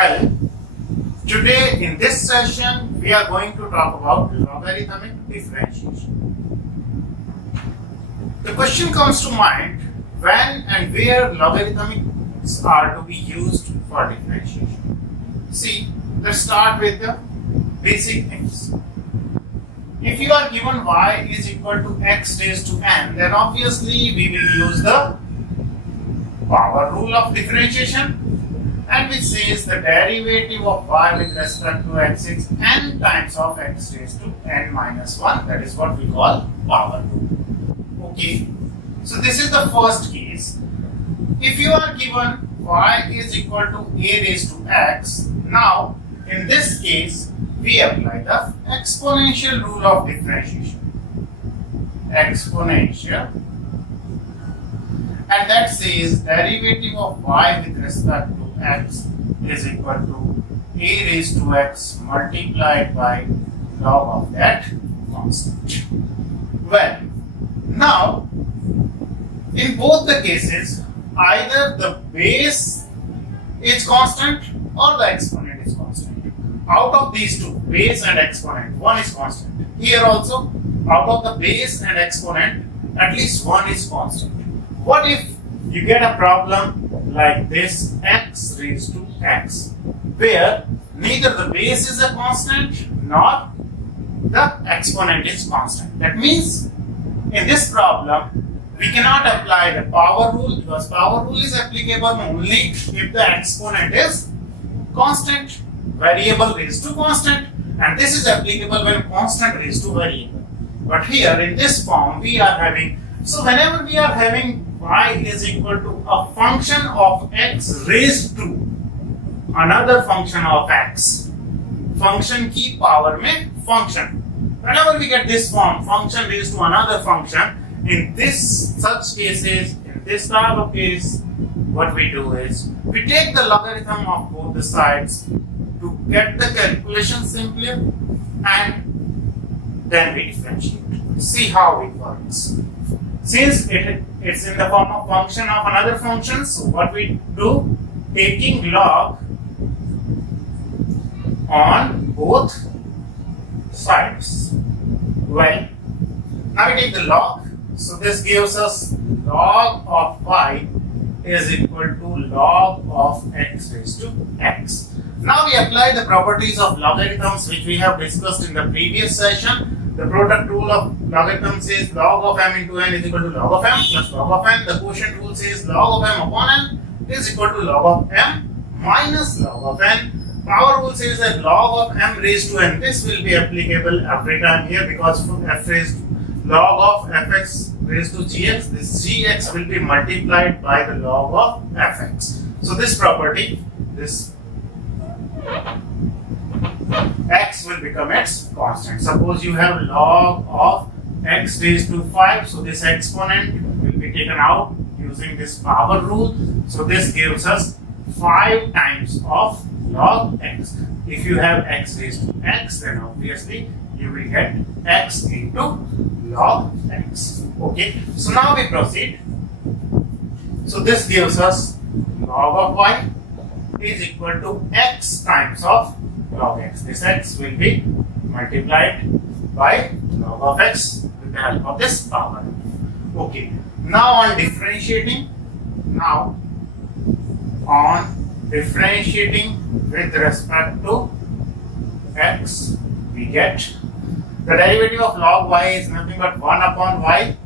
Well, today in this session we are going to talk about logarithmic differentiation. The question comes to mind when and where logarithms are to be used for differentiation. See, let's start with the basic things. If you are given y is equal to x raised to n, then obviously we will use the power rule of differentiation, and which says the derivative of y with respect to x is n times of x raised to n minus 1. That is what we call power rule. Okay, so this is the first case. If you are given y is equal to a raised to x, now in this case we apply the exponential rule of differentiation. Exponential. And that says derivative of y with respect to x is equal to a raised to x multiplied by log of that constant. Well, now in both the cases, either the base is constant or the exponent is constant. Out of these two, base and exponent, one is constant. Here also, out of the base and exponent, at least one is constant. What if you get a problem like this, x raised to x, where neither the base is a constant nor the exponent is constant? That means in this problem we cannot apply the power rule, because power rule is applicable only if the exponent is constant, variable raised to constant, and this is applicable when constant raised to variable. But here in this form we are having, so whenever we are having y is equal to a function of x raised to another function of x, function की power में function, whenever we get this form, function raised to another function, in this such cases, in this type of case, what we do is we take the logarithm of both the sides to get the calculation simpler, and then we differentiate. See how it works. Since it's in the form of function of another function, so what we do, taking log on both sides. Well, now we take the log, so this gives us log of y is equal to log of x raised to x. Now we apply the properties of logarithms which we have discussed in the previous session. The product rule of logarithm says log of m into n is equal to log of m plus log of n. The quotient rule says log of m upon n is equal to log of m minus log of n. Power rule says that log of m raised to n. This will be applicable every time here, because f raised to log of fx raised to gx, this gx will be multiplied by the log of fx. So this property, this x will become its constant. Suppose you have log of x raised to 5, so this exponent will be taken out using this power rule. So this gives us 5 times of log x. If you have x raised to x, then obviously you will get x into log x. Okay, so now we proceed. So this gives us log of y is equal to x times of log x. This x will be multiplied by log of x with the help of this power. Okay, now on differentiating with respect to x, we get the derivative of log y is nothing but 1 upon y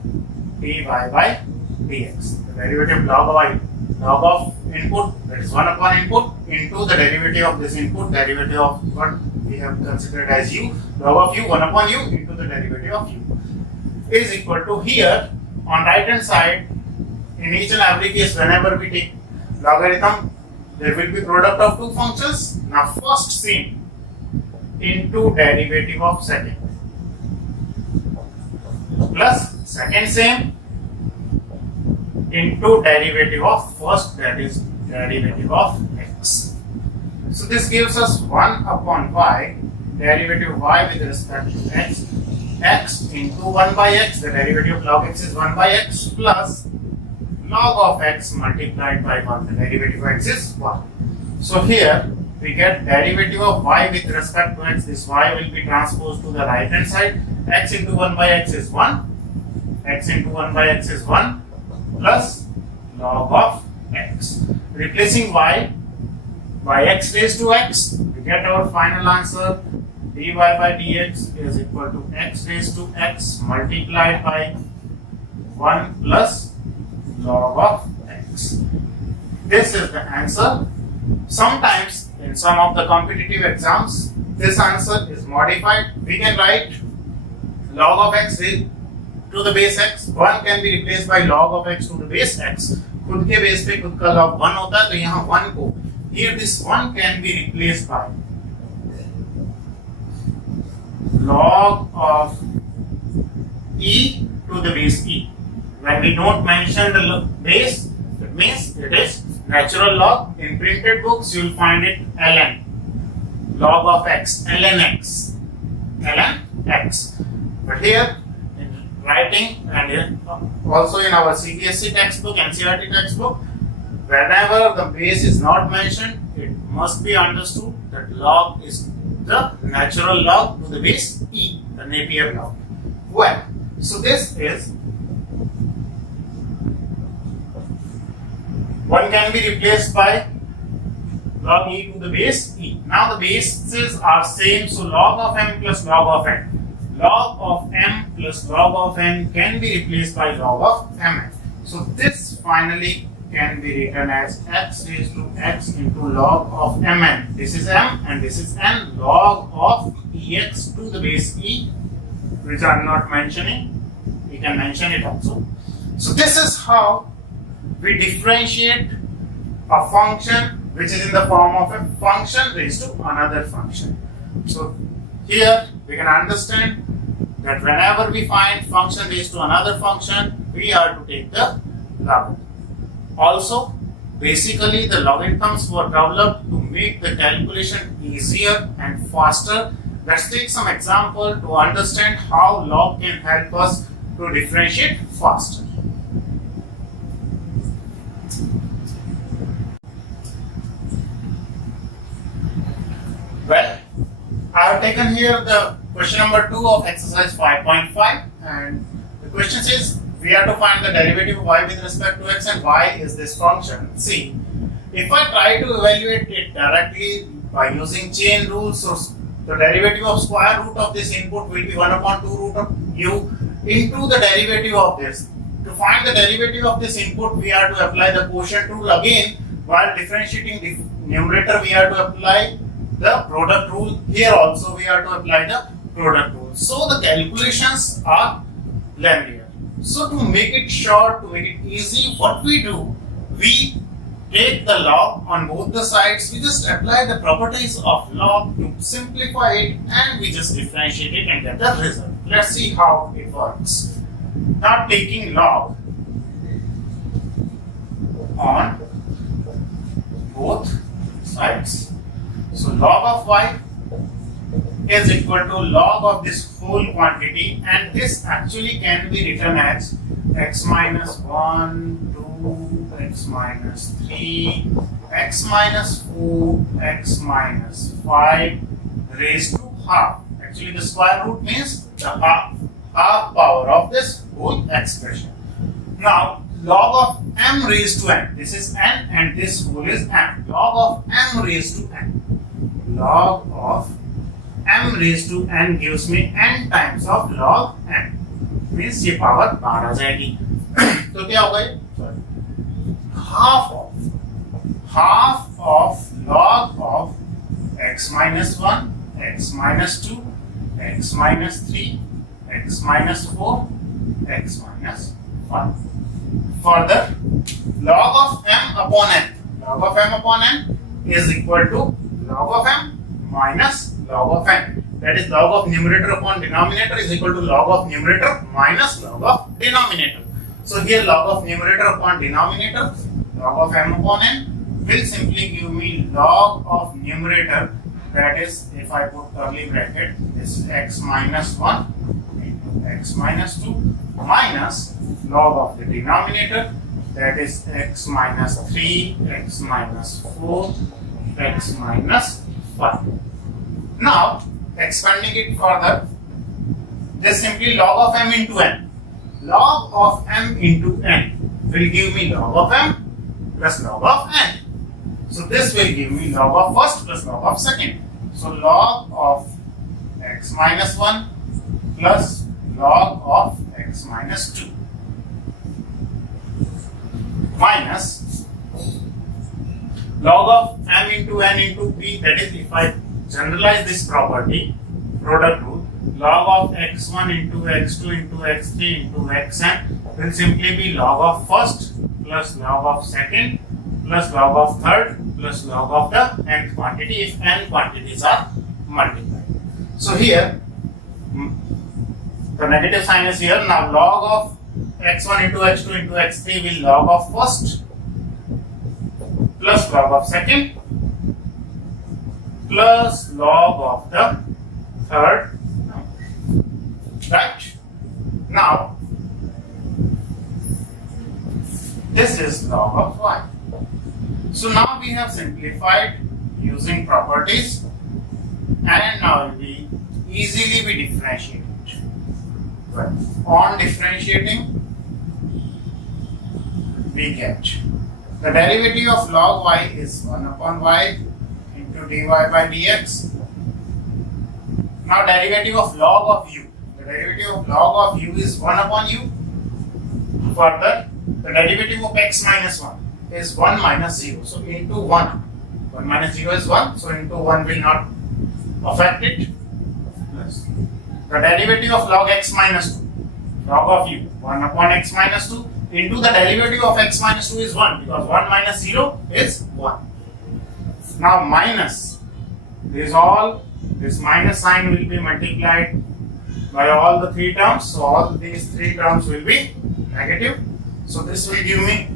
dy by dx. The derivative of log y, log of input, that is 1 upon input, into the derivative of this input, derivative of what we have considered as u, log of u, 1 upon u into the derivative of u, is equal to, here on right hand side, in each and every case whenever we take logarithm, there will be product of two functions. Now first same into derivative of second plus second same into derivative of first, that is derivative of x. So this gives us 1 upon y, derivative of y with respect to x, x into 1 by x, the derivative of log x is 1 by x, plus log of x multiplied by 1, the derivative of x is 1. So here we get derivative of y with respect to x. This y will be transposed to the right hand side. X into 1 by x is 1. X into 1 by x is 1 plus log of x. Replacing y by x raised to x, we get our final answer. Dy by dx is equal to x raised to x multiplied by 1 plus log of x. This is the answer. Sometimes in some of the competitive exams, this answer is modified. We can write log of x raised to the base x. 1 can be replaced by log of x to the base x. खुद के base पे खुद का log 1 होता है, तो यहाँ 1 को, here this 1 can be replaced by log of e to the base e. When we don't mention the base, it means it is natural log. In printed books, you will find it ln, log of x, ln x, ln x. But here, in writing and also in our Cbse textbook, NCERT textbook, whenever the base is not mentioned, it must be understood that log is the natural log to the base e, the Napier log. Well, so this is 1 can be replaced by log e to the base e. Now the bases are same, so log of m plus log of n. Log of m plus log of n can be replaced by log of mn. So this finally can be written as x raised to x into log of mn. This is m and this is n, log of ex to the base e, which I am not mentioning. We can mention it also. So this is how we differentiate a function which is in the form of a function raised to another function. So here we can understand that whenever we find function raised to another function, we are to take the logarithm. Also, basically the logarithms were developed to make the calculation easier and faster. Let's take some example to understand how log can help us to differentiate faster. Well, I have taken here the question number 2 of exercise 5.5, and the question says we have to find the derivative of y with respect to x, and y is this function. See, if I try to evaluate it directly by using chain rules, so the derivative of square root of this input will be 1 upon 2 root of u into the derivative of this. To find the derivative of this input, we have to apply the quotient rule again. While differentiating the numerator, we have to apply the product rule. Here also we have to apply the product rule. So the calculations are linear. So to make it short, to make it easy, what we do, we take the log on both the sides. We just apply the properties of log to simplify it, and we just differentiate it and get the result. Let's see how it works. Now taking log on both sides. So log of y is equal to log of this whole quantity, and this actually can be written as x minus 1, 2, x minus 3, x minus 4, x minus 5 raised to half. Actually the square root means the half power of this whole expression. Now log of m raised to n, this is n and this whole is m. Log of m raised to n. Log of m raised to n gives me n times of log n, means ये power 12 आ जाएगी. तो क्या होगा ये? half of log of x minus 1, x minus 2, x minus 3, x minus 4, x minus 1. Further, log of m upon n. Log of m upon n is equal to log of m minus log of n. That is, log of numerator upon denominator is equal to log of numerator minus log of denominator. So here log of numerator upon denominator, log of m upon n will simply give me log of numerator, that is, if I put curly bracket, this is x minus 1 into x minus 2 minus log of the denominator, that is x minus 3, x minus 4, x minus 5. Now, expanding it further, this simply log of m into n. Log of m into n will give me log of m plus log of n. So this will give me log of first plus log of second. So log of x minus 1 plus log of x minus 2 minus log of m into n into p, that is if I generalize this property, product rule, log of x1 into x2 into x3 into xn will simply be log of first plus log of second plus log of third plus log of the nth quantity if n quantities are multiplied. So here the negative sign is here. Now log of x1 into x2 into x3 will log of first plus log of second plus log of the third. Right? Now this is log of y. So now we have simplified using properties, and now we easily be differentiated. Well, on differentiating, we get the derivative of log y is 1 upon y into dy by dx. Now derivative of log of u. The derivative of log of u is 1 upon u. Further, the derivative of x minus 1 is 1 minus 0. So into 1. 1 minus 0 is 1. So into 1 will not affect it. Plus the derivative of log x minus 2. Log of u. 1 upon x minus 2 into the derivative of x minus 2 is 1, because 1 minus 0 is 1. Now minus. This minus sign will be multiplied by all the three terms. So all these three terms will be negative. So this will give me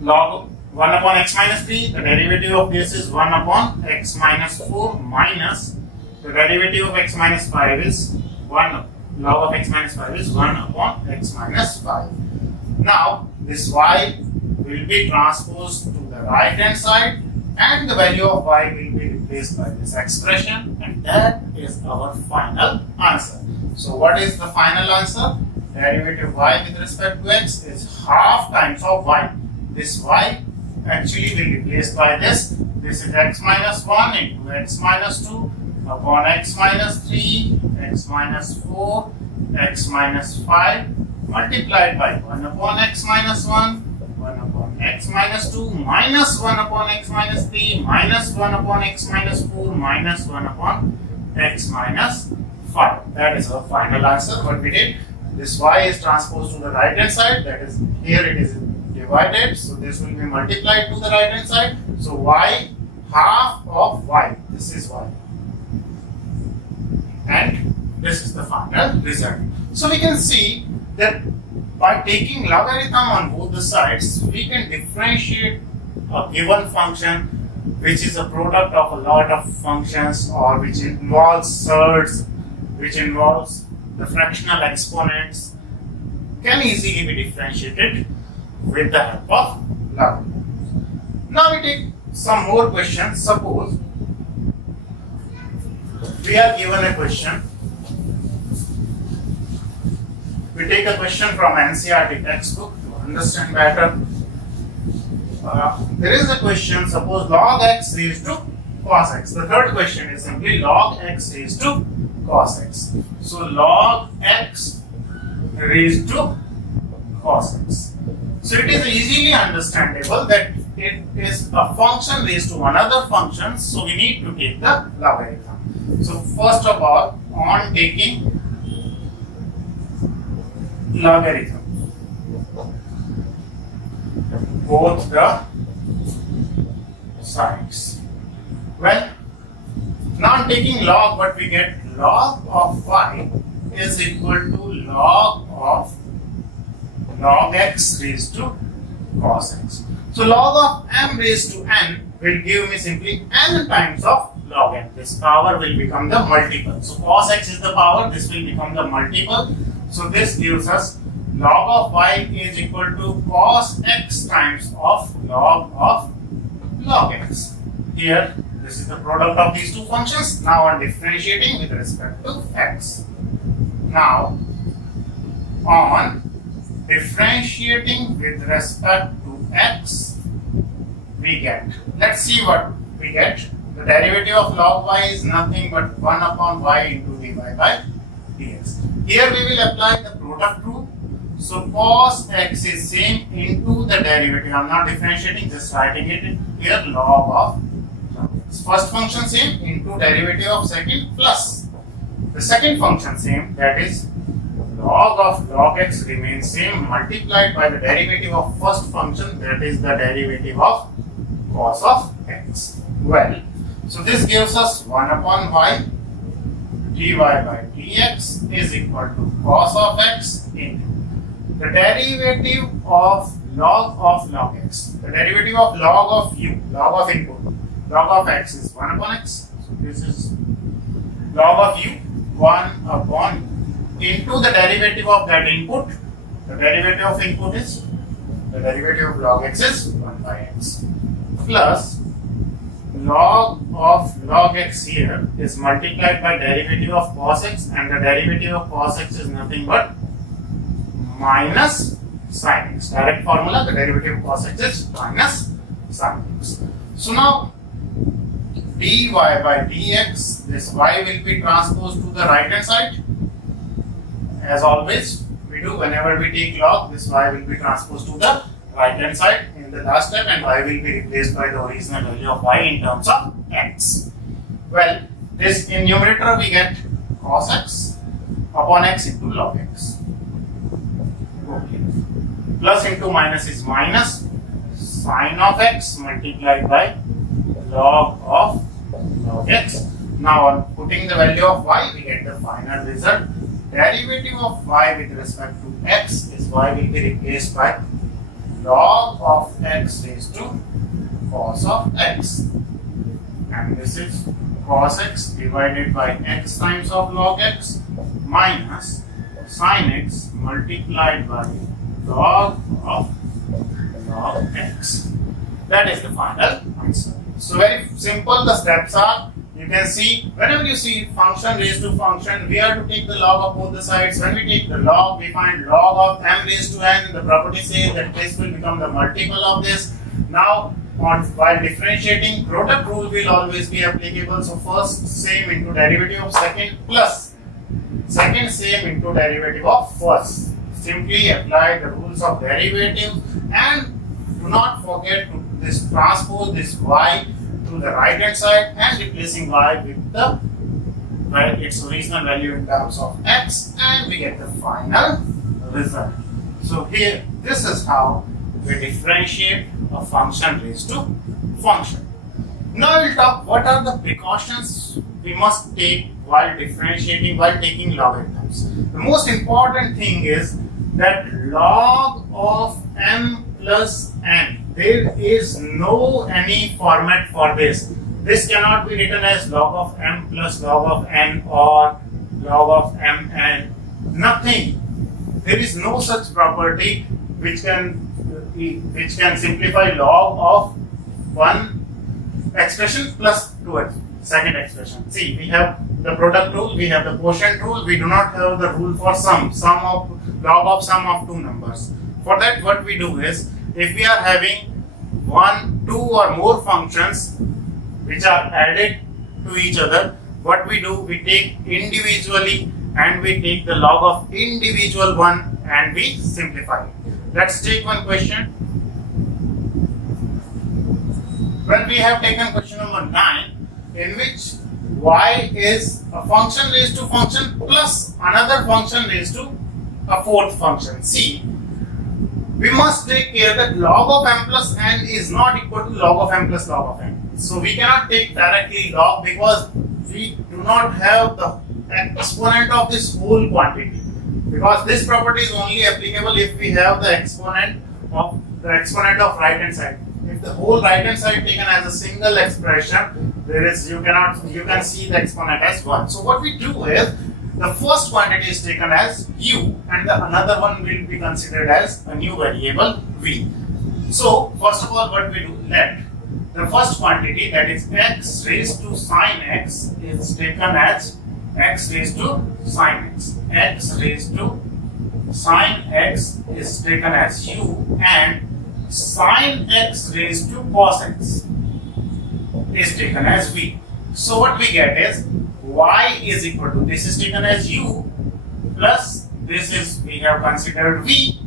log 1 upon x minus 3. The derivative of this is 1 upon x minus 4 minus the derivative of x minus 5 is 1. Log of x minus 5 is 1 upon x minus 5. Now this y will be transposed to the right hand side, and the value of y will be replaced by this expression, and that is our final answer. So what is the final answer? Derivative of y with respect to x is half times of y. This y actually will be replaced by this. This is x minus 1 into x minus 2 upon x minus 3, x minus 4, x minus 5 multiplied by 1 upon x minus 1, 1 upon x minus 2 minus 1 upon x minus 3 minus 1 upon x minus 4 minus 1 upon x minus 5. That is our final answer. What we did, this y is transposed to the right hand side, that is here it is divided, so this will be multiplied to the right hand side. So y, half of y, this is y, and this is the final result. So we can see that by taking logarithm on both the sides, we can differentiate a given function which is a product of a lot of functions, or which involves surds, which involves the fractional exponents, can easily be differentiated with the help of logarithm. Now we take some more questions. Suppose we are given a question. We take a question from NCERT textbook to understand better. There is a question, suppose log x raised to cos x. The third question is simply log x raised to cos x. So log x raised to cos x. So it is easily understandable that it is a function raised to another function, so we need to take the logarithm. So first of all, on taking logarithm, both the sides. Well, now taking log, what we get, log of y is equal to log of log x raised to cos x. So log of m raised to n will give me simply n times of log n. This power will become the multiple. So cos x is the power, this will become the multiple. So this gives us log of y is equal to cos x times of log x. here this is the product of these two functions. Now on differentiating with respect to x. Now on differentiating with respect to x, we get, let's see what we get. The derivative of log y is nothing but 1 upon y into dy by dx. Here we will apply the product rule. So cos x is same into the derivative. I am not differentiating, just writing it here, log of first function same into derivative of second plus the second function same, that is log of log x remains same multiplied by the derivative of first function, that is the derivative of cos of x. Well, so this gives us 1 upon y dy by dx is equal to cos of x into the derivative of log x. The derivative of log of u, log of input, log of x is 1 upon x. So this is log of u 1 upon into the derivative of that input. The derivative of input is, the derivative of log x is 1 by x plus log of log x here is multiplied by derivative of cos x, and the derivative of cos x is nothing but minus sin x. Direct formula, the derivative of cos x is minus sin x. So now dy by dx, this y will be transposed to the right hand side. As always we do whenever we take log, this y will be transposed to the right hand side in the last step, and y will be replaced by the original value of y in terms of x. Well, this in numerator we get cos x upon x into log x. Okay. Plus into minus is minus sin of x multiplied by log of log x. Now on putting the value of y, we get the final result. Derivative of y with respect to x is y will be replaced by log of x raised to cos of x, and this is cos x divided by x times of log x minus sin x multiplied by log of log x. That is the final answer. So very simple the steps are. You can see whenever you see function raised to function, we have to take the log of both the sides. When we take the log, we find log of m raised to n. The property says that this will become the multiple of this. Now while differentiating, product rule will always be applicable. So first same into derivative of second plus second same into derivative of first. Simply apply the rules of derivatives and do not forget to this transpose this y to the right hand side and replacing y with the its original value in terms of x, and we get the final result. So here this is how we differentiate a function raised to function. Now we'll talk what are the precautions we must take while differentiating, while taking logarithms. The most important thing is that log of m plus n, there is no any format for this. This cannot be written as log of m plus log of n or log of mn. Nothing. There is no such property which can simplify log of one expression plus two second expression. See, we have the product rule, we have the quotient rule, we do not have the rule for sum of log of sum of two numbers. For that, what we do is, if we are having one, two or more functions which are added to each other, what we do, we take individually and we take the log of individual one and we simplify it. Let's take one question. Well, we have taken question number 9, in which y is a function raised to function plus another function raised to a fourth function. See, we must take care that log of m plus n is not equal to log of m plus log of n. So we cannot take directly log because we do not have the exponent of this whole quantity. Because this property is only applicable if we have the exponent of right hand side. If the whole right hand side taken as a single expression, you can see the exponent as 1. So what we do is, the first quantity is taken as u and the another one will be considered as a new variable v. So first of all, what we do, let the first quantity, that is x raised to sine x, is taken as x raised to sine x. X raised to sine x is taken as u, and sine x raised to cos x is taken as v. So what we get is y is equal to, this is taken as u plus this is, we have considered v.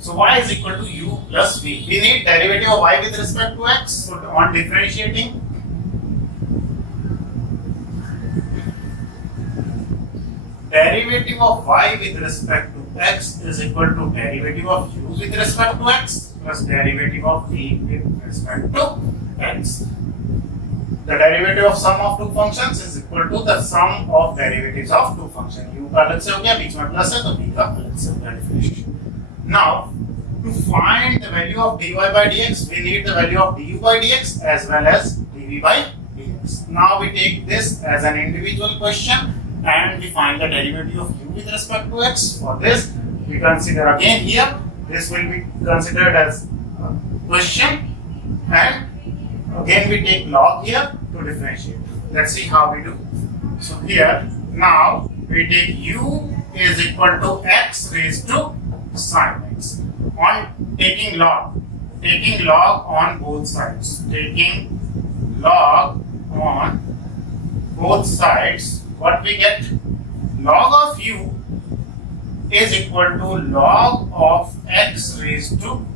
So y is equal to u plus v. We need derivative of y with respect to x. So on differentiating, derivative of y with respect to x is equal to derivative of u with respect to x plus derivative of v with respect to x. The derivative of sum of two functions is equal to the sum of derivatives of two functions. U का अलग से हो गया, बीच में plus है तो v का अलग से हो गया differentiation. Now, to find the value of dy by dx, we need the value of du by dx as well as dv by dx. Now we take this as an individual question and we find the derivative of u with respect to x. For this, we consider again here, this will be considered as a question, and again we take log here to differentiate. Let's see how we do. So here, now we take u is equal to x raised to sine x. On taking log on both sides, taking log on both sides, what we get? Log of u is equal to log of x raised to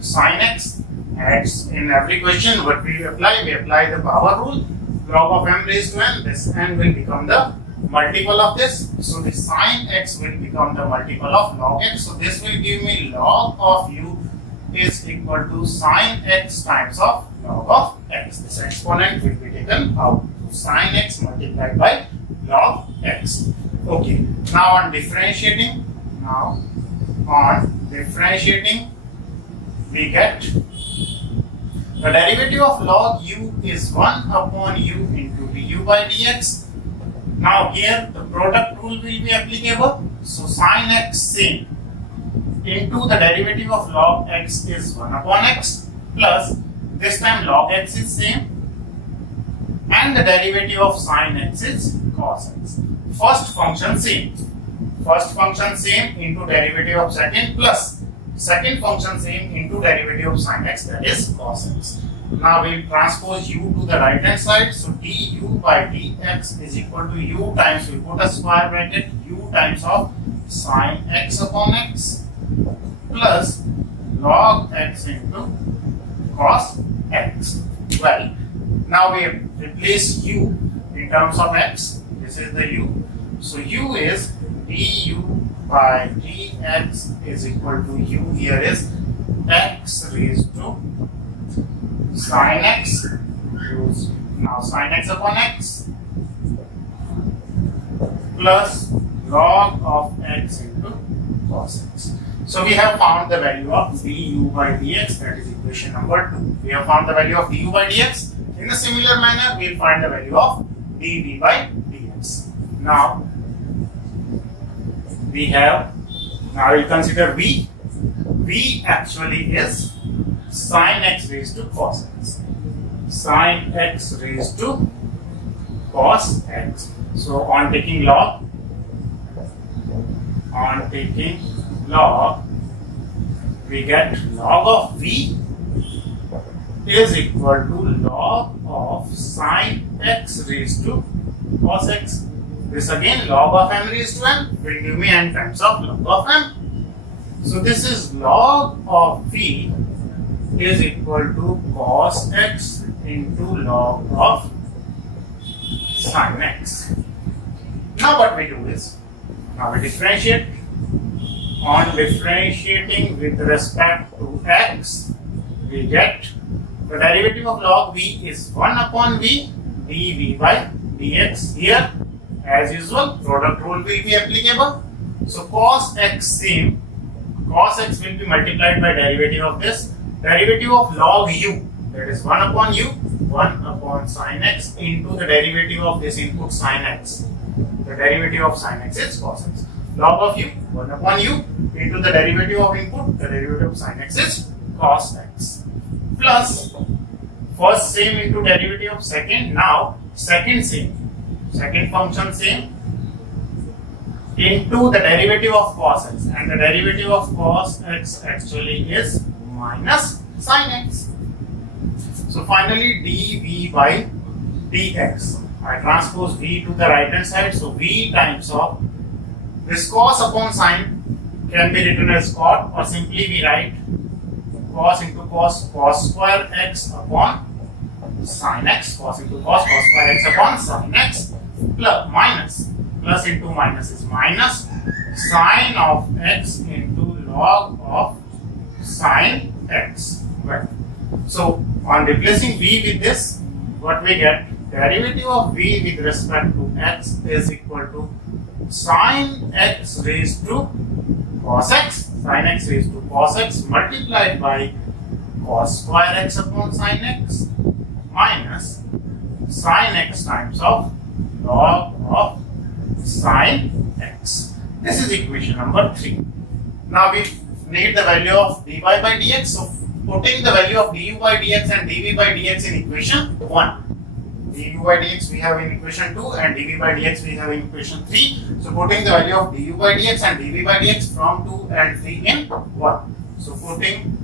sine x. As in every question, what we apply the power rule. Log of m raised to n, this n will become the multiple of this. So the sine x will become the multiple of log x. So this will give me log of u is equal to sine x times of log of x. This exponent will be taken out. So sine x multiplied by log x. Okay. Now on differentiating, we get the derivative of log u is 1 upon u into du by dx. Now here the product rule will be applicable. So sine x same into the derivative of log x is 1 upon x plus this time log x is same and the derivative of sine x is cos x. First function same into derivative of second plus second function same into derivative of sine x, that is cos x. Now we will transpose u to the right hand side. So du by dx is equal to u times, we put a square bracket, u times of sine x upon x plus log x into cos x. Well, now we replace u in terms of x. This is the u. So u is du by dx is equal to u here is x raised to sine x. Now sine x upon x plus log of x into cos x. So we have found the value of du by dx, that is equation number 2. We have found the value of du by dx. In a similar manner, we will find the value of dv by dx. Now we will consider v. V actually is sine x raised to cos x. Sine x raised to cos x. So on taking log, we get log of v is equal to log of sine x raised to cos x. This again log of m raised to n will give me n times of log of m. So this is log of v is equal to cos x into log of sine x. Now what we do is, now we differentiate. On differentiating with respect to x, we get the derivative of log v is 1 upon v dv by dx. Here, as usual, product rule will be applicable. So cos x same, cos x will be multiplied by derivative of this. Derivative of log u, that is 1 upon u, 1 upon sine x into the derivative of this input sine x. The derivative of sine x is cos x. Log of u, 1 upon u into the derivative of input, the derivative of sine x is cos x. Plus First same into derivative of second. Now second same. Second function same into the derivative of cos x, and the derivative of cos x actually is minus sin x. So finally dv by dx. I transpose v to the right hand side, so v times of this cos upon sin can be written as cot, or simply we write cos into cos, cos square x upon sin x, cos into cos, cos square x upon sin x, plus minus, plus into minus is minus, sin of x into log of sin x. Right. So on replacing v with this, what we get, derivative of v with respect to x is equal to sin x raised to cos x, sin x raised to cos x multiplied by cos square x upon sin x minus sin x times of log of sin x. This is equation number 3. Now we need the value of dy by dx. So putting the value of du by dx and dv by dx in equation 1. du by dx we have in equation 2 and dv by dx we have in equation 3. So putting the value of du by dx and dv by dx from 2 and 3 in 1. So putting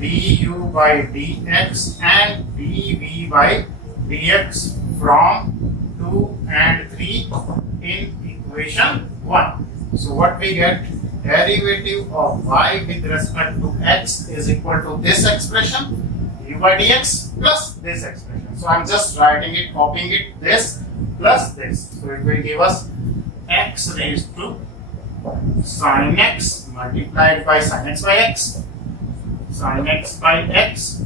du by dx and dv by dx from 2 and 3 in equation 1. So what we get, derivative of y with respect to x is equal to this expression du by dx plus this expression. So I'm just writing it, copying it, this plus this. So it will give us x raised to sin x multiplied by sin x by x, sin x by x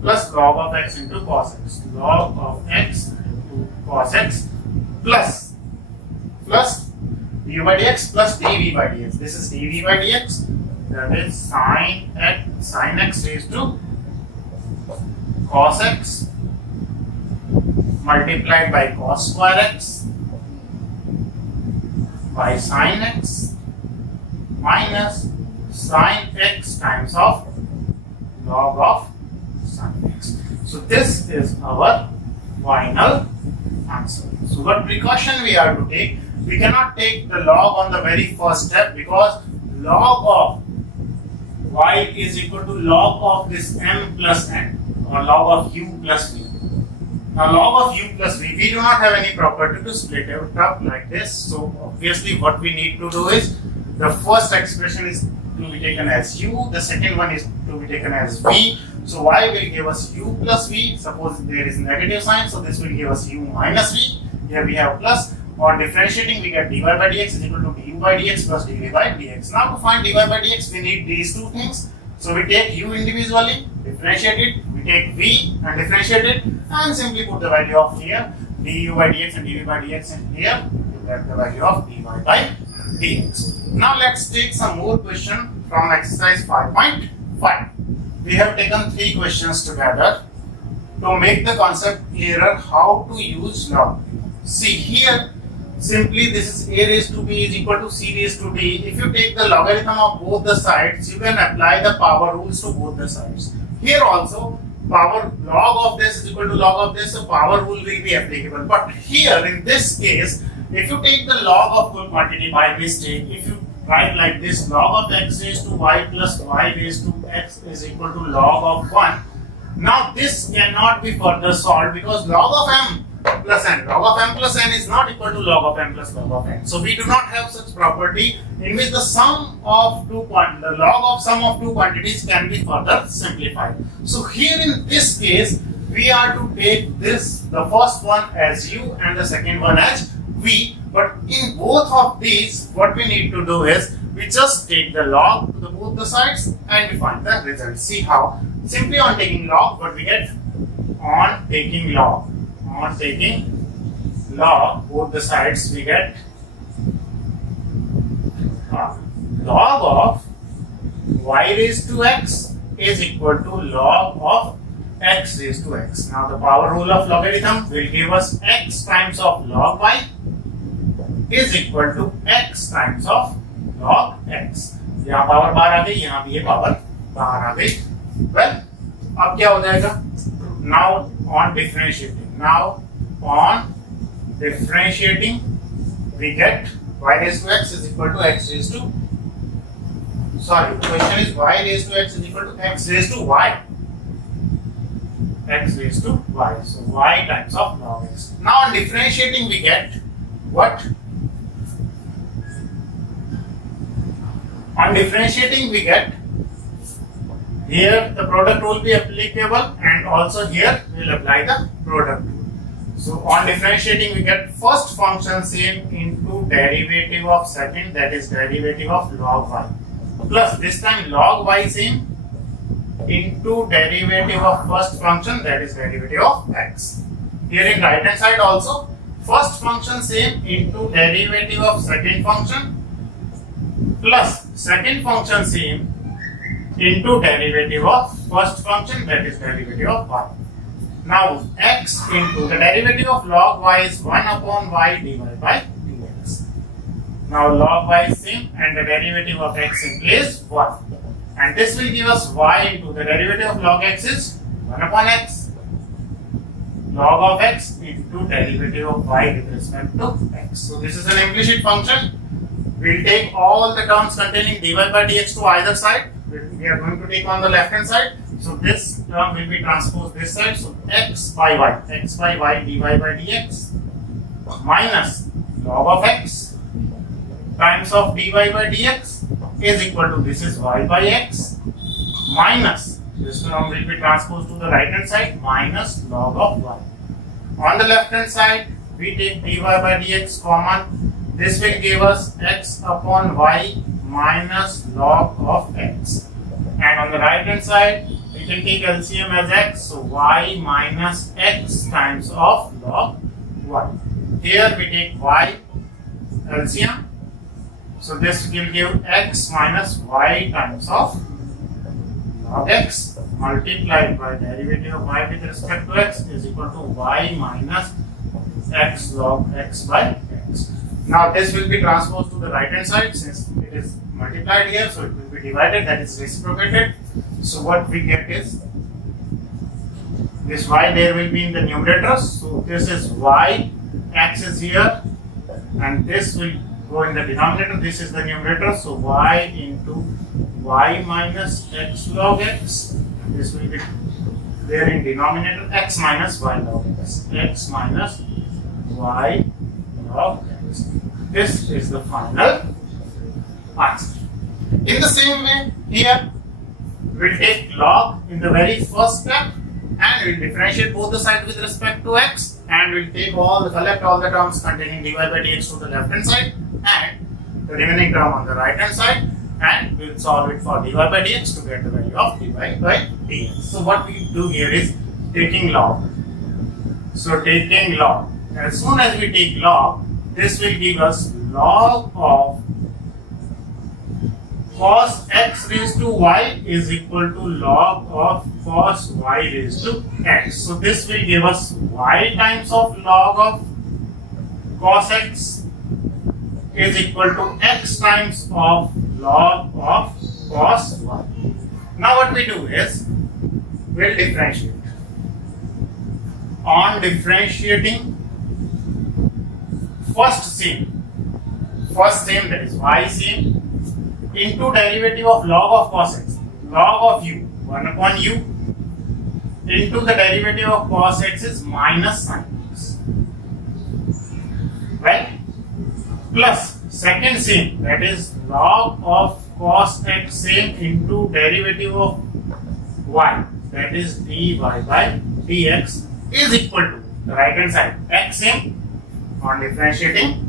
plus log of x into cos x, log of x into cos x plus du by dx plus dv by dx. This is dv by dx, that is sin x raised to cos x multiplied by cos square x by sin x minus sin x times of log of sin x. So this is our final answer. So what precaution we are to take? We cannot take the log on the very first step, because log of y is equal to log of this m plus n, or log of u plus v. Now log of u plus v, we do not have any property to split it up like this. So obviously what we need to do is, the first expression is to be taken as u, the second one is to be taken as v. So y will give us u plus v, suppose there is negative sign, so this will give us u minus v. Here we have plus. On differentiating, we get dy by dx is equal to du by dx plus dv by dx. Now to find dy by dx, we need these two things. So we take u individually, differentiate it, we take v and differentiate it, and simply put the value of here, du by dx and dv by dx in here, you get the value of dy by dx. Now let's take some more question from exercise 5.5. We have taken 3 questions together to make the concept clearer how to use log. See here, simply this is a raised to b is equal to c raised to d. If you take the logarithm of both the sides, you can apply the power rules to both the sides. Here also, power log of this is equal to log of this, so power rule will be applicable. But here in this case, if you take the log of full quantity by mistake, if you write like this, log of x raised to y plus y raised to x is equal to log of 1. Now this cannot be further solved, because log of m plus n, log of m plus n is not equal to log of m plus log of n. So we do not have such property in which the sum of the log of sum of two quantities can be further simplified. So here in this case, we are to take this, the first one as u and the second one as v. But in both of these, what we need to do is, we just take the log to both the sides and we find the result. See how? Simply on taking log, what we get? On taking log both the sides, we get log of y raised to x is equal to log of x raised to x. Now the power rule of logarithm will give us x times of log y is equal to x times of log x. यहाँ power बाहर आ गई, यहाँ भी ये power बाहर आ गई. Well, अब क्या हो जाएगा? Now on differentiating, we get y raised to x is equal to x raised to. Sorry, the question is y raised to x is equal to x raised to y. X raised to y. So y times of log x. Now on differentiating, we get what? On differentiating, we get here the product rule be applicable, and also here we will apply the product rule. So on differentiating, we get first function same into derivative of second, that is derivative of log y, plus this time log y same into derivative of first function, that is derivative of x. Here in right hand side also, first function same into derivative of second function plus second function same into derivative of first function, that is derivative of y. Now x into the derivative of log y is 1 upon y dy by dx. Now log y is same and the derivative of x in place 1. And this will give us y into the derivative of log x is 1 upon x. Log of x into derivative of y with respect to x. So this is an implicit function. We will take all the terms containing dy by dx to either side. We are going to take on the left hand side. So this term will be transposed this side. So x by y dy by dx minus log of x times of dy by dx is equal to, this is y by x minus, this term will be transposed to the right hand side, minus log of y. On the left hand side, we take dy by dx common. This will give us x upon y minus log of x. And on the right hand side, we can take LCM as x, so y minus x times of log y. Here we take y LCM, so this will give x minus y times of log x multiplied by derivative of y with respect to x is equal to y minus x log x by x. Now this will be transposed to the right hand side since it is multiplied here, so it will be divided, that is reciprocated. So what we get is this y there will be in the numerator, so this is y, x is here, and this will go in the denominator, this is the numerator, so y into y minus x log x, this will be there in denominator, x minus y log x, x minus y log x. This is the final answer. In the same way, here we'll take log in the very first step and we'll differentiate both the sides with respect to x, and we'll take collect all the terms containing dy by dx to the left hand side and the remaining term on the right hand side, and we'll solve it for dy by dx to get the value of dy by dx. So what we do here is taking log. So taking log, as soon as we take log, this will give us log of cos x raised to y is equal to log of cos y raised to x. So this will give us y times of log of cos x is equal to x times of log of cos y. Now what we do is, we'll differentiate. On differentiating, first same that is y same into derivative of log of cos x, log of u, 1 upon u, into the derivative of cos x is minus sin x. Right? Plus second same, that is log of cos x same into derivative of y, that is dy by dx is equal to the right hand side, x same on differentiating.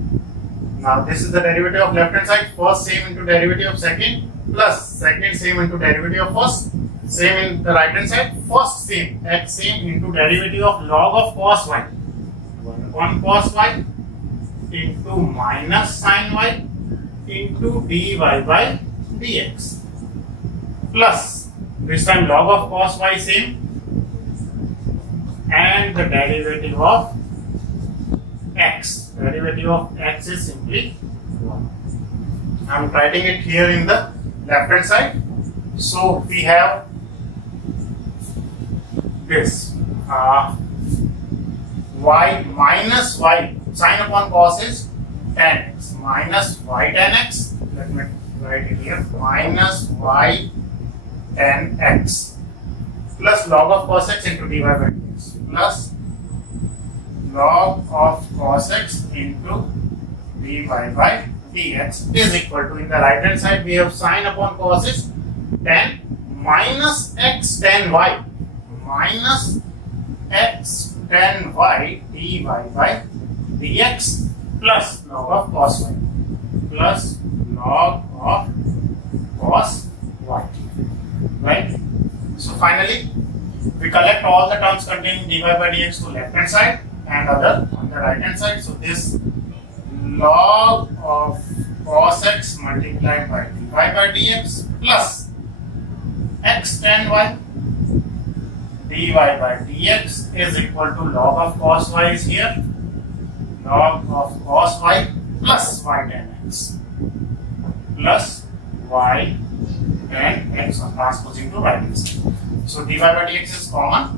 Now this is the derivative of left hand side, first same into derivative of second, plus second same into derivative of first, same in the right hand side, first same, x same into derivative of log of cos y, 1 upon cos y into minus sin y into dy by dx, plus this time log of cos y same and the derivative of x. Derivative of x is simply 1. I am writing it here in the left hand side. So we have this y minus y, sine upon cos is tan x, minus y tan x, let me write it here, minus y tan x plus log of cos x into dy by dx plus log of cos x into dy by dx is equal to, in the right hand side we have sine upon cos is tan minus x tan y, minus x tan y dy by dx plus log of cos y, plus log of cos y, right? So finally we collect all the terms containing dy by dx to left hand side and other on the right hand side. So this log of cos x multiplied by dy by dx plus x tan y dy by dx is equal to log of cos y is here, log of cos y plus y tan x plus y tan x on transposing to right hand side. So dy by dx is common.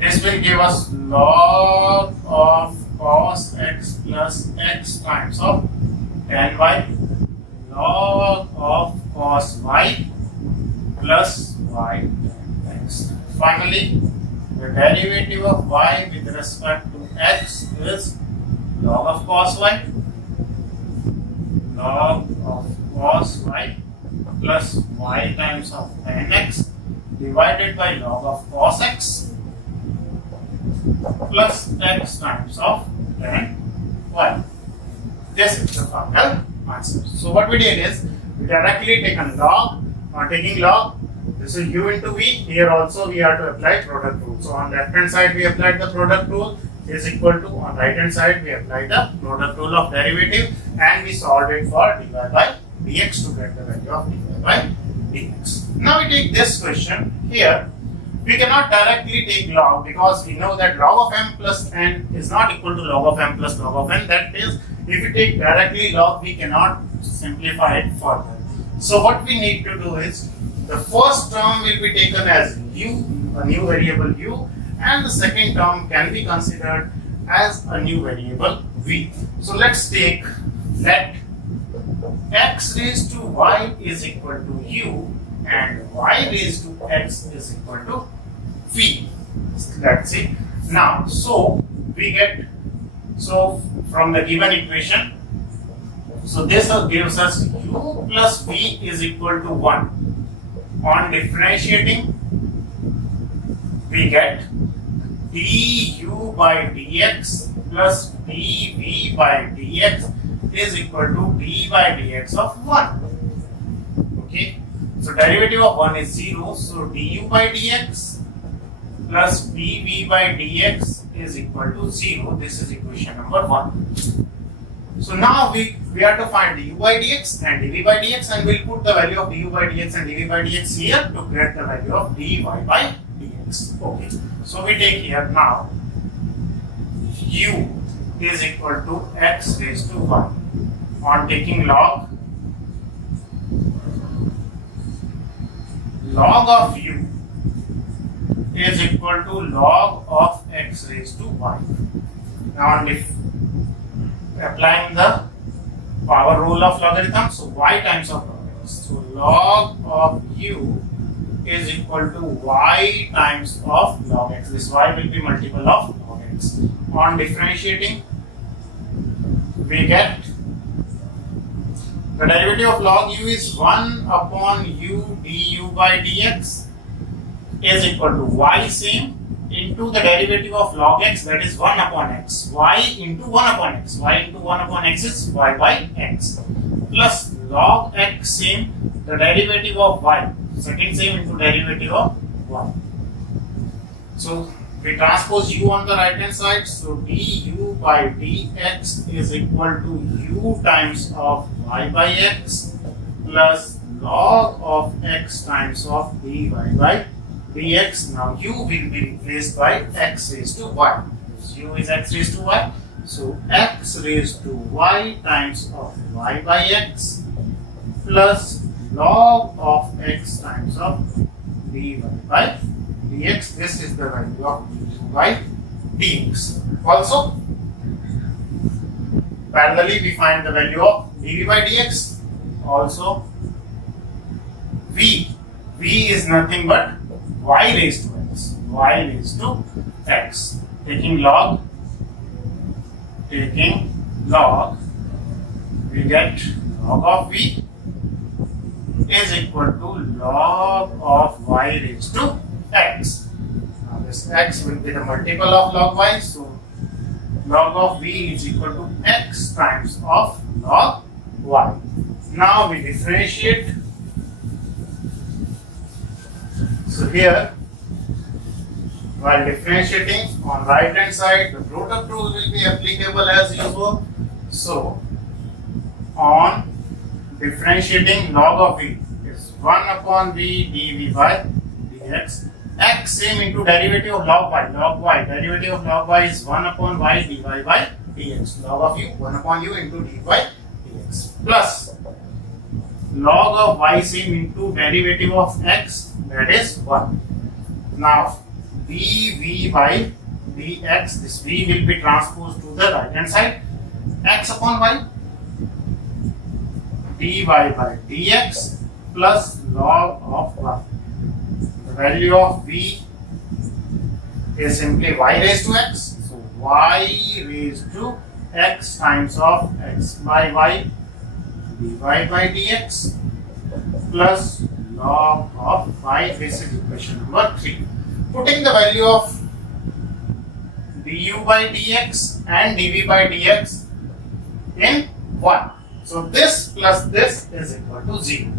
This will give us log of cos x plus x times of tan y, log of cos y plus y tan x. Finally, the derivative of y with respect to x is log of cos y, log of cos y plus y times of tan x divided by log of cos x plus x times of tan y. This is the final answer. So what we did is we directly taken log, taking log, this is u into v, here also we have to apply product rule. So on left hand side we applied the product rule is equal to, on right hand side we applied the product rule of derivative and we solved it for dy by dx to get the value of dy by dx. Now we take this question here. We cannot directly take log because we know that log of m plus n is not equal to log of m plus log of n. That is, if we take directly log, we cannot simplify it further. So what we need to do is, the first term will be taken as u, a new variable u, and the second term can be considered as a new variable v. So let's take, let x raised to y is equal to u and y raised to x is equal to v. Let's see. Now, so we get, so from the given equation, so this gives us u plus v is equal to 1. On differentiating, we get du by dx plus dv by dx is equal to d by dx of 1. Okay. So derivative of 1 is 0. So du by dx plus dv by dx is equal to 0. This is equation number 1. So now we have to find du by dx and dv by dx, and we'll put the value of du by dx and dv by dx here to get the value of dy by dx. Okay. So we take here now u is equal to x raised to 1. On taking log of u is equal to log of x raised to y. Now applying the power rule of logarithm, so y times of log x. So log of u is equal to y times of log x. This y will be multiple of log x. On differentiating, we get the derivative of log u is 1 upon u du by dx is equal to y same into the derivative of log x, that is 1 upon x, y into 1 upon x, y into 1 upon x is y by x, plus log x same, the derivative of y, second same into derivative of y. So we transpose u on the right hand side, so du by dx is equal to u times of y by x plus log of x times of dy by dx. Now u will be replaced by x raised to y. U is x raised to y. So x raised to y times of y by x plus log of x times of dy by dx. This is the value of du by dx. Also, parallelly we find the value of dv by dx. Also, v is nothing but y raised to x. Y raised to x. Taking log, we get log of v is equal to log of y raised to x. Now this x will be the multiple of log y, so log of v is equal to x times of log y. Now we differentiate. So here, while differentiating on right hand side, the product rule will be applicable as usual. So on differentiating, log of v is 1 upon v dv by dx. X same into derivative of log y. Log y, derivative of log y is 1 upon y dy by dx. Log of u, 1 upon u into dy by dx. Plus log of y same into derivative of x, that is 1. Now dv by dx, this v will be transposed to the right hand side. X upon y, dy by dx plus log of y. The value of v is simply y raised to x. So y raised to x times of x by y dy by dx plus log of y. This is equation number 3. Putting the value of du by dx and dv by dx in 1. So this plus this is equal to 0.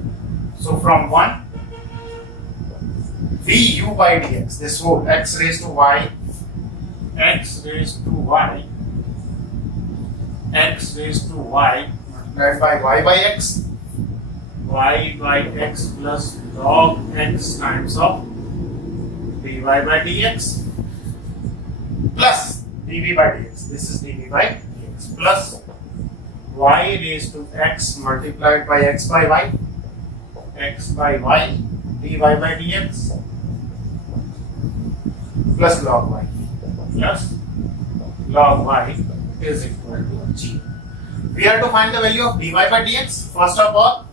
So from 1, vu by dx, this whole x raised to y, x raised to y multiplied by y by x plus log x times of dy by dx plus dv by dx. This is dv by dx plus y raised to x multiplied by x by y dy by dx plus log y is equal to g. We have to find the value of dy by dx. First of all,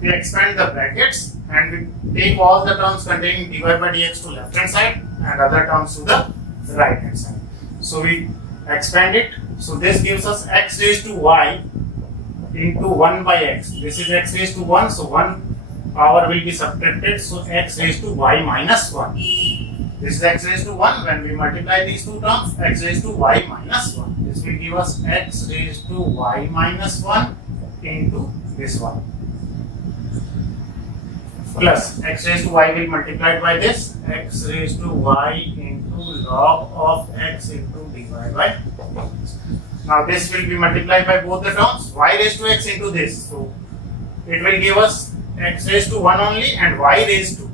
we expand the brackets and we take all the terms containing dy by dx to left hand side and other terms to the right hand side. So we expand it. So this gives us x raised to y into 1 by x. This is x raised to 1, so 1 power will be subtracted, so x raised to y minus 1. This is x raised to 1. When we multiply these two terms, x raised to y minus 1. This will give us x raised to y minus 1 into this one. Plus x raised to y will multiplied by this, x raised to y into log of x into dy by dx. Now this will be multiplied by both the terms, y raised to x into this. So it will give us x raised to 1 only and y raised to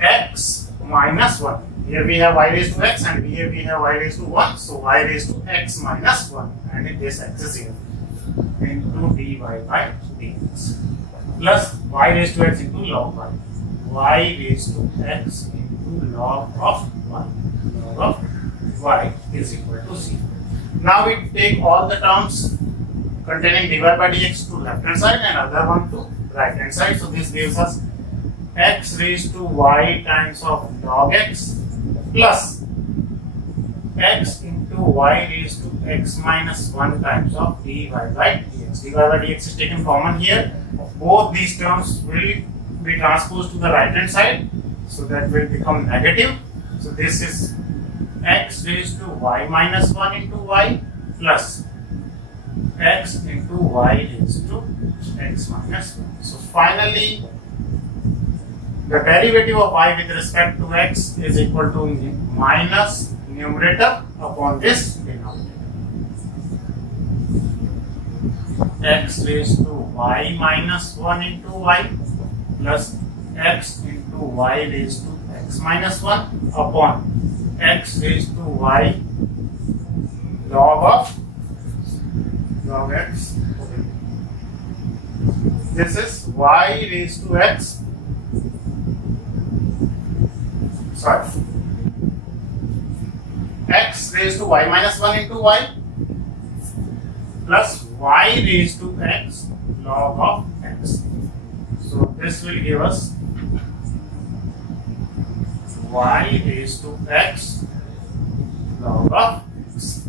x minus 1. Here we have y raised to x and here we have y raised to 1. So y raised to x minus 1 and this x is here into dy by dx plus y raised to x into log y raised to x into log of y. Log of y is equal to 0. Now we take all the terms containing dy by dx to left hand side and other one to right hand side. So this gives us x raised to y times of log x plus x into y raised to x minus 1 times of dy by dx. Dy by dx is taken common here. Both these terms will be transposed to the right hand side, so that will become negative. So this is x raised to y minus 1 into y plus x into y raised to x minus 1. So finally, the derivative of y with respect to x is equal to minus numerator upon this denominator. X raised to y minus 1 into y plus x into y raised to x minus 1 upon x raised to y log x. This is y raised to x sorry, x raised to y minus 1 into y plus y raised to x log of x. So this will give us y raised to x log of x.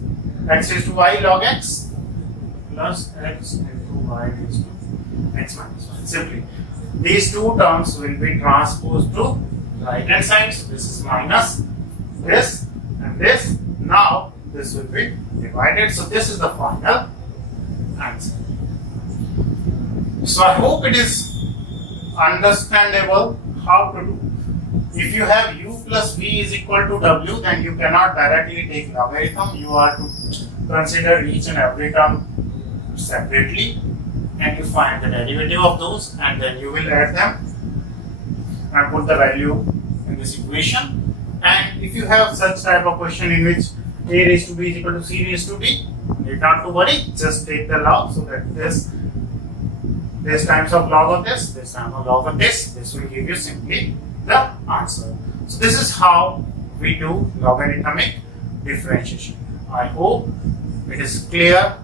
X raised to y log x plus x into y raised to x minus 1. Simply, these two terms will be transposed to right hand side. So this is minus this and this. Now this will be divided. So this is the final answer. So I hope it is understandable how to do. If you have u plus v is equal to w, then you cannot directly take logarithm. You are to consider each and every term separately, and you find the derivative of those, and then you will add them and put the value in this equation. And if you have such type of question in which a raised to b is equal to c raised to d, need not to worry, just take the log, so that this times of log of this times of log of this will give you simply the answer. So this is how we do logarithmic differentiation. I hope it is clear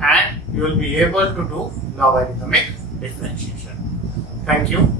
and you will be able to do logarithmic differentiation. Thank you.